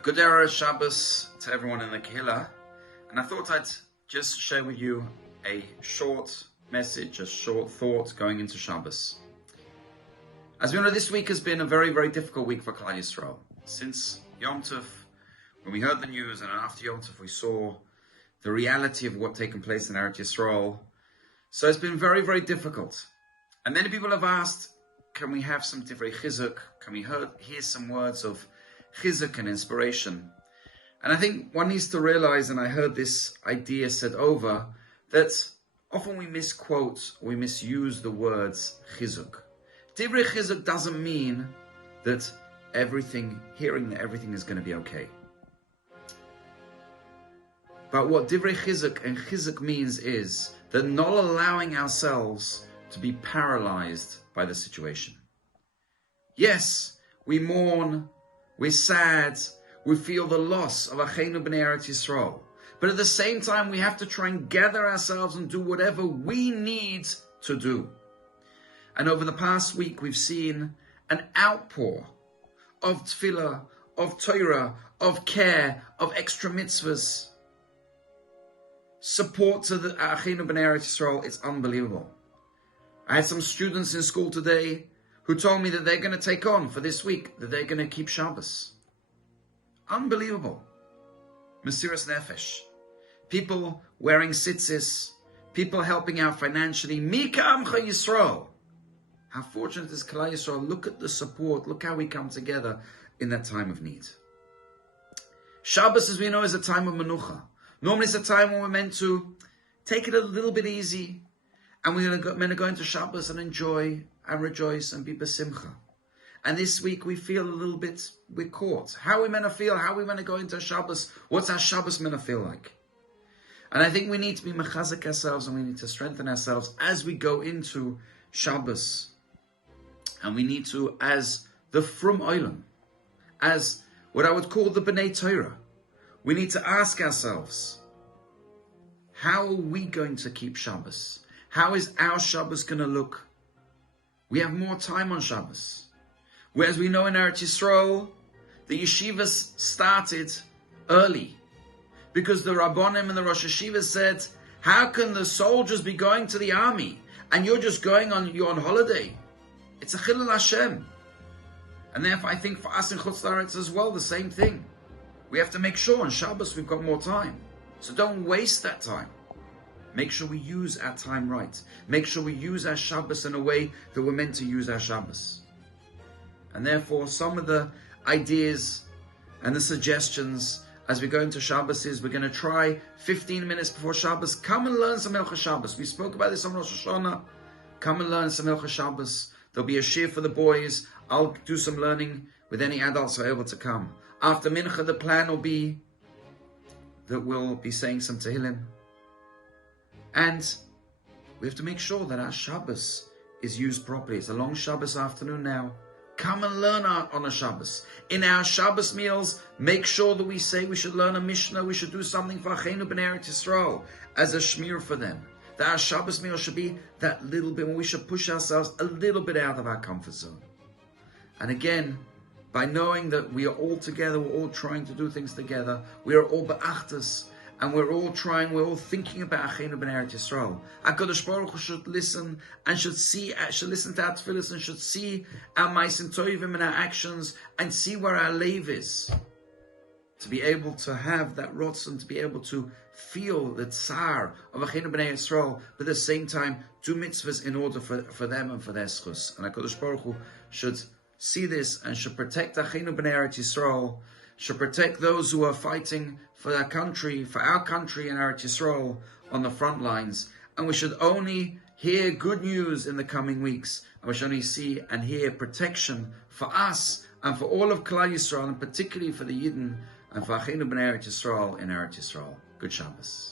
A good Erev Shabbos to everyone in the Kehillah, and I thought I'd just share with you a short message, a short thought going into Shabbos. As we know, this week has been a very, very difficult week for Klal Yisrael. Since Yom Tov, when we heard the news, and after Yom Tov we saw the reality of what taken place in Eretz Yisrael. So it's been very, very difficult. And many people have asked, can we have some divrei chizuk? Can we hear some words of chizuk and inspiration? And I think one needs to realize, and I heard this idea said over, that often we misquote, we misuse the words chizuk. Divrei chizuk doesn't mean that hearing that everything is going to be okay. But what divrei chizuk and chizuk means is that not allowing ourselves to be paralyzed by the situation. Yes, we mourn, we're sad, we feel the loss of Acheinu B'nei Eretz Yisrael. But at the same time, we have to try and gather ourselves and do whatever we need to do. And over the past week, we've seen an outpour of tefillah, of Torah, of care, of extra mitzvahs. Support to the Acheinu B'nei Eretz Yisrael, it's unbelievable. I had some students in school today who told me that they're going to take on for this week, that they're going to keep Shabbos. Unbelievable. Mesiras Nefesh. People wearing tzitzis, people helping out financially. Mi ka'amcha Yisrael. How fortunate is Klal Yisrael? Look at the support. Look how we come together in that time of need. Shabbos, as we know, is a time of menucha. Normally it's a time when we're meant to take it a little bit easy, and we're meant to go into Shabbos and enjoy and rejoice and be besimcha. And this week we feel a little bit, we're caught. How are we meant to feel? How are we meant to go into Shabbos? What's our Shabbos meant to feel like? And I think we need to be mechazik ourselves, and we need to strengthen ourselves as we go into Shabbos. And we need to, as the Frum Olam, as what I would call the B'nai Torah, we need to ask ourselves, how are we going to keep Shabbos? How is our Shabbos going to look? We have more time on Shabbos. Whereas we know in Eretz Yisrael, the yeshivas started early, because the Rabbonim and the Rosh Yeshivas said, how can the soldiers be going to the army and you're on holiday? It's a chilul Hashem. And therefore I think for us in Chutz La'aretz as well, the same thing. We have to make sure on Shabbos we've got more time. So don't waste that time. Make sure we use our time right. Make sure we use our Shabbos in a way that we're meant to use our Shabbos. And therefore, some of the ideas and the suggestions as we go into Shabbos is we're going to try 15 minutes before Shabbos. Come and learn some Hilchos Shabbos. We spoke about this on Rosh Hashanah. Come and learn some Hilchos Shabbos. There'll be a shir for the boys. I'll do some learning with any adults who are able to come. After Mincha, the plan will be that we'll be saying some Tehillim. And we have to make sure that our Shabbos is used properly. It's a long Shabbos afternoon now. Come and learn on a Shabbos. In our Shabbos meals, make sure that we say we should learn a Mishnah, we should do something for Acheinu B'nei Eretz Yisrael as a shmir for them. That our Shabbos meal should be that little bit when we should push ourselves a little bit out of our comfort zone. And again, by knowing that we are all together, we're all trying to do things together, we are all ba'achtas, and we're all thinking about Acheinu B'nei Eretz Yisrael. HaKadosh Baruch Hu should listen and should listen to our tefillos and should see our ma'asim tovim and our actions and see where our leiv is. To be able to have that rotzen, to be able to feel the tsar of Acheinu B'nei Yisrael, but at the same time do mitzvahs in order for them and for their schus. And HaKadosh Baruch Hu should see this and should protect Acheinu B'nei Eretz Yisrael, should protect those who are fighting for our country in Eretz Yisrael on the front lines. And we should only hear good news in the coming weeks. And we should only see and hear protection for us and for all of Klal Yisrael, and particularly for the Yidden and for Acheinu B'nei Eretz Yisrael in Eretz Yisrael. Good Shabbos.